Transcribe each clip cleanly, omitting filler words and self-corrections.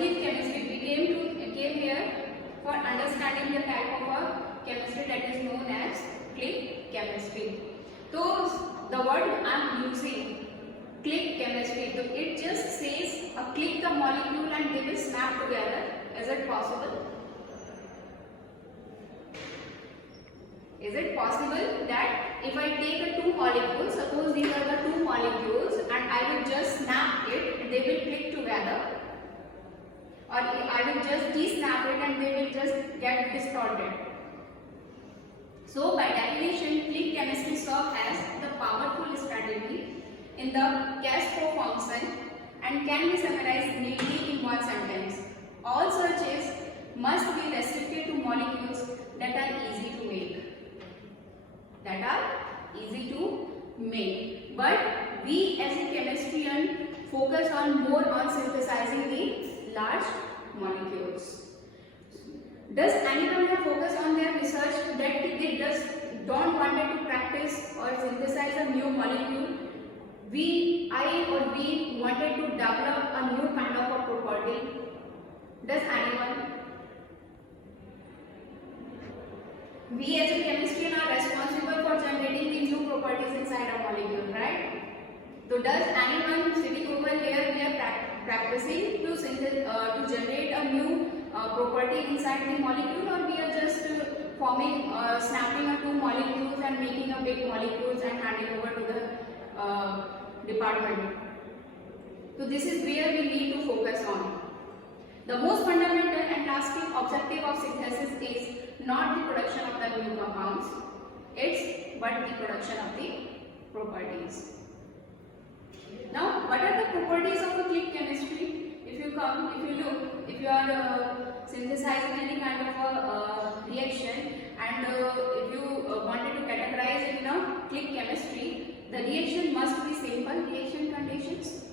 click chemistry. We came here for understanding the type of a chemistry that is known as click chemistry. So the word I am using, click chemistry, so it just says click the molecule and they will snap together. Is it possible? Is it possible that if I take the two molecules, suppose these are the two molecules, and I will just snap it, they will click together, or I will just de-snap it and they will just get distorted. So by definition, click chemistry serves as the powerful strategy in the Casper function and can be summarized neatly in one sentence. All searches must be restricted to molecules that are easy to make. But we as a chemistry focus on more on synthesizing the large molecules. Does anyone have focus on their research that they just don't wanted to practice or synthesize a new molecule? We wanted to develop a new kind of a property. Does anyone? We as a chemistry are responsible for generating the new properties inside a molecule, right? So does anyone sitting over here, we are practicing to generate a new property inside the molecule, or we are just forming, snapping two molecules and making a big molecules and handing over to the department? So this is where we need to focus on. The most fundamental and lasting objective of synthesis is not the production of the new compounds, but the production of the properties. Now, what are the properties of a click chemistry? If you are synthesizing any kind of a reaction, and if you wanted to categorize it in a click chemistry, the reaction must be simple reaction conditions,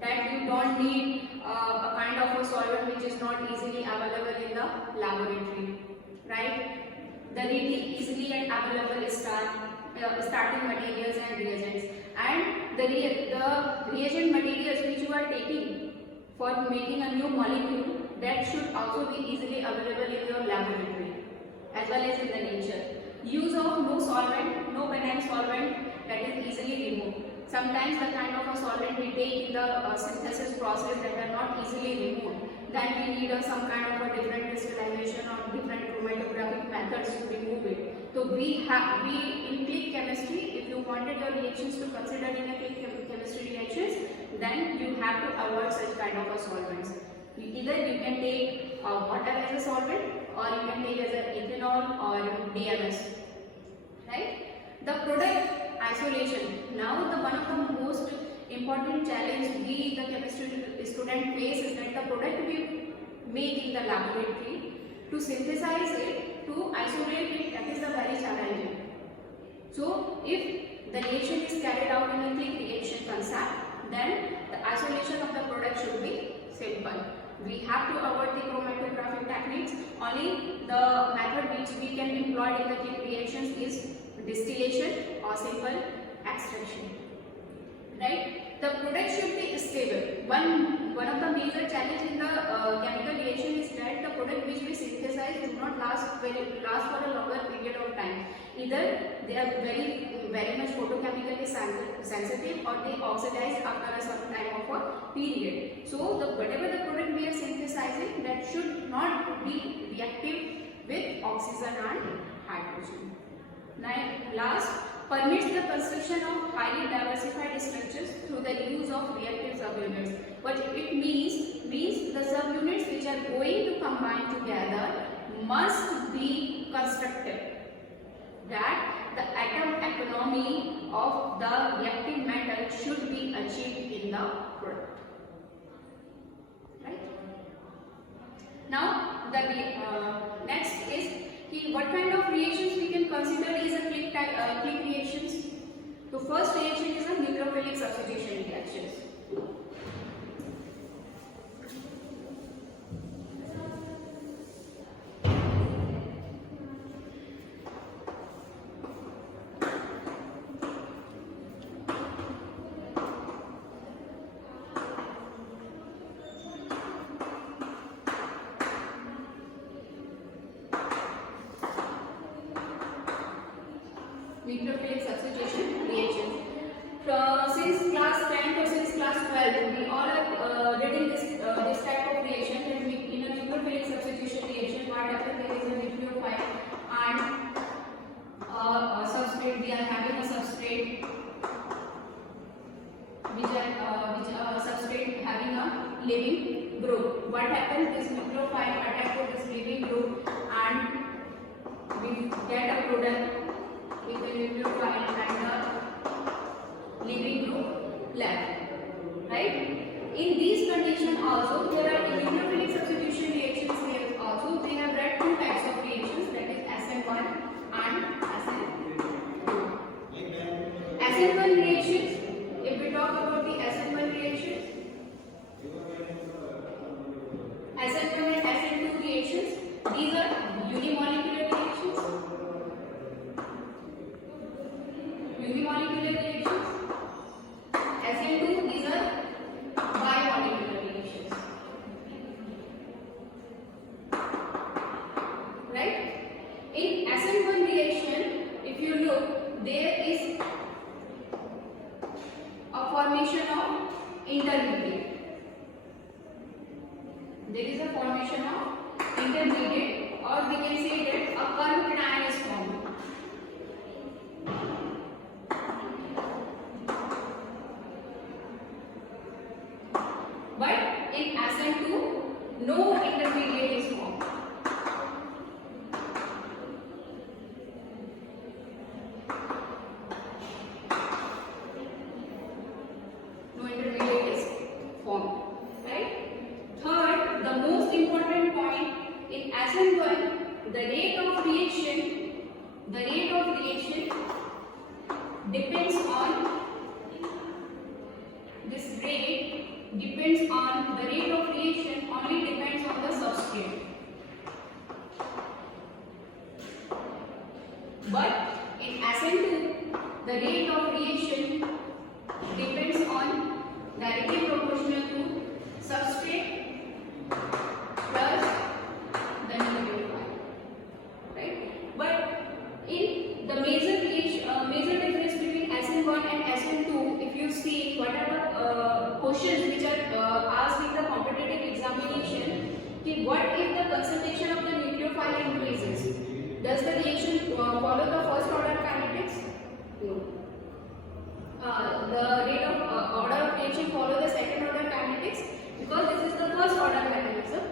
that you don't need a kind of a solvent which is not easily available in the laboratory, right? The easily and available starting materials and reagents, and the reagent materials which you are taking for making a new molecule, that should also be easily available in your laboratory as well as in the nature. Use of no solvent, no benign solvent that is easily removed. Sometimes the kind of a solvent we take in the synthesis process that are not easily removed, then we need some kind of a different crystallization or different chromatographic methods to remove it. So we in click chemistry, if you wanted your reactions to consider in a click chemistry reactions, then you have to avoid such kind of a solvents. Either you can take water as a solvent, or you can take as a ethanol or DMS, right? The product isolation. Now one of the most important challenge we the chemistry student face is that the product we make in the laboratory, to synthesize it, to isolate it, that is the very challenging. So if the reaction is carried out in a click reaction concept, then the isolation of the product should be simple. We have to avoid the chromatographic techniques. Only the method which we can employ in the click reactions is distillation or simple extraction, right? The product should be stable. One of the major challenges in the chemical reaction is that the product which we synthesize does not last for a longer period of time. Either they are very much photochemically sensitive, or they oxidize after a certain time of a period. So whatever the product we are synthesizing, that should not be reactive with oxygen and hydrogen. Last, permits the construction of highly diversified structures through the use of reactive subunits. What it means the subunits which are going to combine together must be constructed, that the atom economy of the reactive metal should be achieved in the product. Right? Now the next is what kind of reactions we can consider is a click reactions. So first reaction is a nucleophilic substitution reactions. nucleophilic substitution reaction, what happens? There is a nucleophile and a substrate. We are having a substrate which substrate having a living group. What happens? This nucleophile attack to this living group and we get a product with the nucleophile and the living group left. Right? In these conditions also there are nucleophilic substitution reactions here also. We have read two types of reactions, that is SN1 and SN2. SN1 reactions, if we talk about the SN1 reactions, SN1 and SN2 reactions, these are unimolecular reactions. Unimolecular reactions. SN2, these are bimolecular reactions. Right? In SN1 reaction, if you look, there is a formation of intermediate. There is a formation of intermediate, or we can say that a carbocation is formed. But in SN2, no intermediate is formed. No intermediate is formed. Right? Third, the most important point in SN1, the rate of reaction depends on this rate depends on the rate of reaction only depends on the substrate. But in SN2, the rate of reaction depends on directly proportional to substrate plus the nucleophile. Right? But in the major difference between SN1 and SN2, if you see whatever questions which are asked in the competitive examination, what if the concentration of the nucleophile increases? Does the reaction follow the first order kinetics? No. The rate of order of reaction follow the second order kinetics, because this is the first order mechanism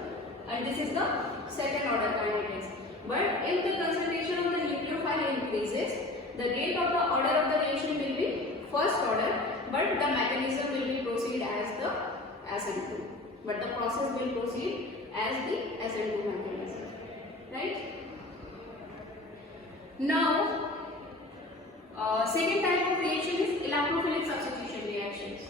and this is the second order kinetics. But if the concentration of the nucleophile increases, the rate of the order of the reaction will be first order, but the mechanism will be proceed as the SN2. But the process will proceed as the SN2 mechanism. Right? Now, second type of reaction is electrophilic substitution reactions.